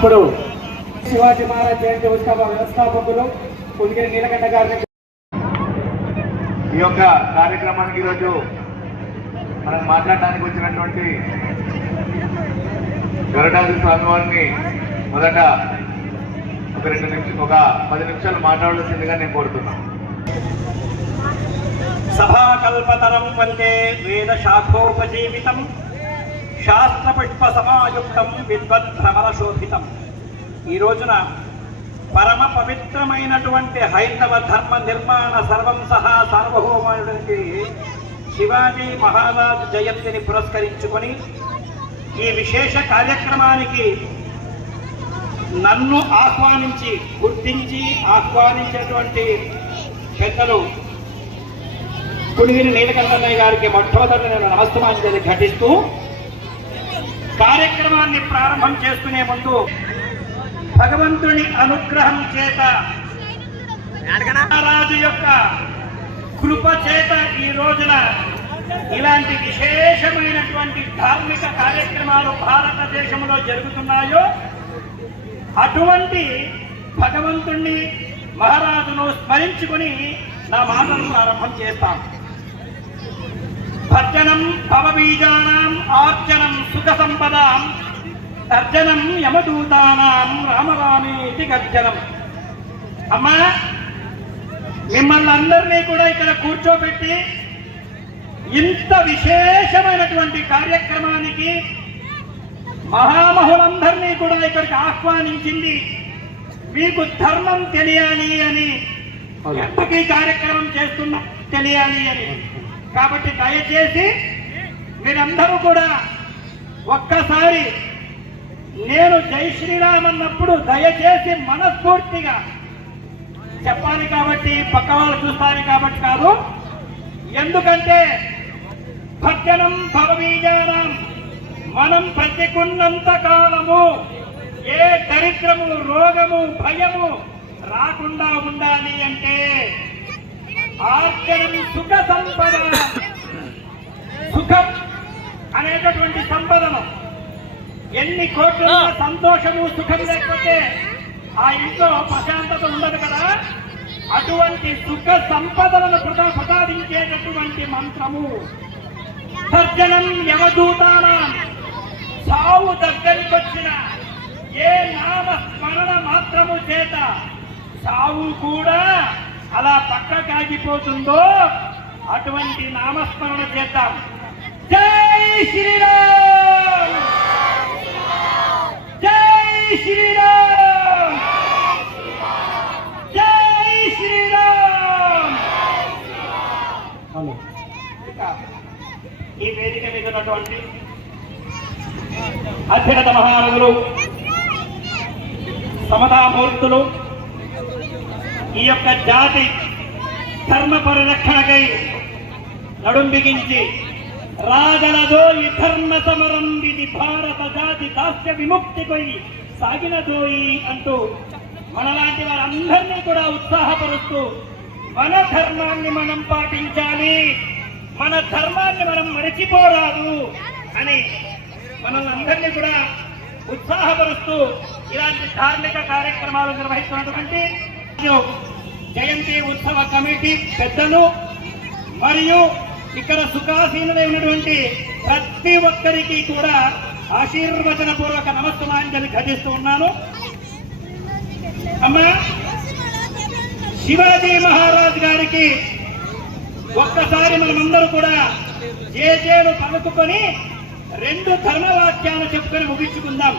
ఇప్పుడు శివాజీ మహారాజ్ జయంతి ఉత్సవ వ్యవస్థాపకులు పులిగిరి నీలకంఠ గారిని ఈ యొక్క కార్యక్రమానికి ఈరోజు మనం మాట్లాడడానికి వచ్చినటువంటి గరుడాది స్వామి వారిని మొదట ఒక రెండు నిమిషం ఒక పది నిమిషాలు మాట్లాడాల్సిందిగా నేను కోరుతున్నాను. సభాకల్పతరం వందే వేద శాఖోపజీవితం. శాస్త్రపుష్ప సమాయుక్తం విద్వద్భ్రమర శోభితం ఈ రోజున పరమ పవిత్రమైనటువంటి హైందవ ధర్మ నిర్మాణ సర్వం సహా సార్వభౌమైనటువంటి శివాజీ మహారాజ్ జయంతిని పురస్కరించుకొని ఈ విశేష కార్యక్రమానికి నన్ను ఆహ్వానించి గుర్తించి ఆహ్వానించినటువంటి పెద్దలు కుడివిని నీలకంఠన్నయ్య గారికి మొట్టమొదటి నేను నమస్తమాంజలి ఘటిస్తూ కార్యక్రమాన్ని ప్రారంభం చేసుకునే ముందు భగవంతుని అనుగ్రహం చేత రాజు యొక్క కృప చేత ఈ రోజున ఇలాంటి విశేషమైనటువంటి ధార్మిక కార్యక్రమాలు భారతదేశంలో జరుగుతున్నాయో అటువంటి భగవంతుణ్ణి మహారాజును స్మరించుకుని నా మాటను ప్రారంభం చేస్తాం. భర్జనం భవబీజానాం ఆర్జనం సుఖ సంపదాం తర్జనం యమదూతానాం రామరామేతి గర్జనం. అమ్మా మిమ్మల్ని అందరినీ కూడా ఇక్కడ కూర్చోబెట్టి ఇంత విశేషమైనటువంటి కార్యక్రమానికి మహామహులందరినీ కూడా ఇక్కడికి ఆహ్వానించింది. మీకు ధర్మం తెలియాలి అని ఎంతకీ కార్యక్రమం చేస్తున్నా తెలియాలి అని. కాబట్టి దయచేసి మీరందరూ కూడా ఒక్కసారి నేను జై శ్రీరామ్ అన్నప్పుడు దయచేసి మనస్ఫూర్తిగా చెప్పాలి కాబట్టి పక్క వాళ్ళు చూస్తారు కాబట్టి కాదు. ఎందుకంటే భజనం భవబీజానం మనం బ్రతికున్నంత కాలము ఏ దరిద్రము రోగము భయము రాకుండా ఉండాలి అంటే ఆర్జనం సుఖ సంపద సుఖం అనేటటువంటి సంపదను. ఎన్ని కోట్ల సంతోషము సుఖం లేకపోతే ఆ ఇంట్లో ప్రశాంతత ఉండదు కదా. అటువంటి సుఖ సంపదలను ప్రసా ప్రసాదించేటటువంటి మంత్రము. సర్జనం యమదూతానం. సావు దగ్గరికి వచ్చిన ఏ నామ స్మరణ మాత్రము చేత సావు కూడా అలా పక్కకాగిపోతుందో అటువంటి నామస్మరణ చేద్దాం. జై శ్రీరామ్! జై శ్రీరామ్! జై శ్రీరామ్! ఈ వేదిక మీద ఉన్నటువంటి అత్యున్నత మహానగులు సమతామూర్తులు ఈ యొక్క జాతి ధర్మ పరిరక్షణకై నడుం బిగించి రాగలదో ఈ ధర్మ సమరం ఇది భారత జాతి దాస్య విముక్తి సాగినదోయి అంటూ మనలాంటి వారందరినీ కూడా ఉత్సాహపరుస్తూ మన ధర్మాన్ని మనం పాటించాలి. మన ధర్మాన్ని మనం మరచిపోరాదు అని మనల్ని అందరినీ కూడా ఉత్సాహపరుస్తూ ఇలాంటి ధార్మిక కార్యక్రమాలు నిర్వహిస్తున్నటువంటి జయంతి ఉత్సవ కమిటీ పెద్దలు మరియు ఇక్కడ సుఖాసీనులై ఉన్నటువంటి ప్రతి ఒక్కరికి కూడా ఆశీర్వచన పూర్వక నమస్తమాంజలి ఘటిస్తూ ఉన్నాను. అమ్మా శివాజీ మహారాజ్ గారికి ఒక్కసారి మనమందరూ కూడా జేజేలు పలుకుకొని రెండు ధర్మవాక్యాలు చెప్పుకొని ముగించుకుందాం.